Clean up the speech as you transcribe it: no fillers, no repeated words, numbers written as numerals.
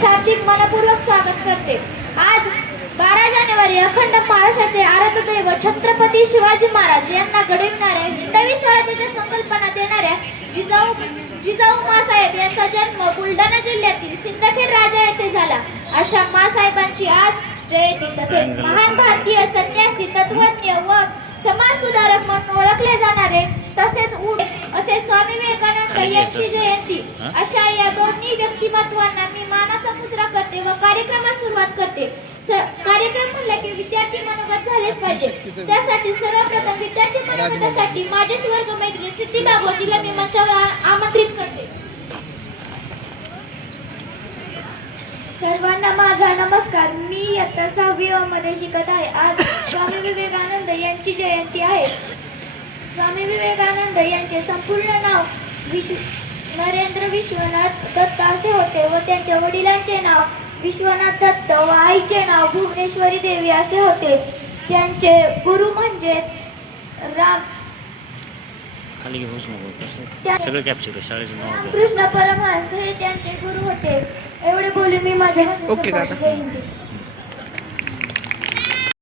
शाब्दिक मनपूर्वक स्वागत करते। आज 12 जानेवारी अखंड महाराष्ट्राचे आराध्य दैवत छत्रपती शिवाजी महाराज यांना घडविणाऱ्या हिंदवी स्वराज्याच्या संकल्पना देणाऱ्या जिजाऊ मासाहेब यांचा जन्म बुलढाणा जिल्ह्यातील सिंदखेड राजा येथे झाला। अशा मासाहेबांची आज जयंती तसेच महान भारतीय संन्यासी तत्वज्ञ व समाज सुधारक म्हणून ओळखले जाणारे तसेच असे स्वामी विवेकानंद यांची जयंती अशा या दोन्ही व्यक्तिमत्वांना मी मानाचा मुजरा करते व कार्यक्रमास सुरुवात करते। कार्यक्रम म्हणला की विद्यार्थी मनोगत झालेच पाहिजे। त्यासाठी सर्वप्रथम विद्यार्थी मनोगतासाठी माझे वर्ग मैत्रीण सिद्धी भागवतीला मी मंचावर आमंत्रित करते। सर्वांना माझा नमस्कार। मी इयत्ता 6वी मध्ये शिकत आहे। आज स्वामी विवेकानंद यांची जयंती आहे। स्वामी विवेकानंद यांचे संपूर्ण नाव नरेंद्र विश्वनाथ दत्त असे होते व त्यांच्या वडिलांचे नाव विश्वनाथ दत्त व आईचे नाव भुवनेश्वरी देवी असे होते। त्यांचे गुरु म्हणजेच कृष्ण परमहंस हे त्यांचे गुरु होते। एवढे बोलून मी माझ्या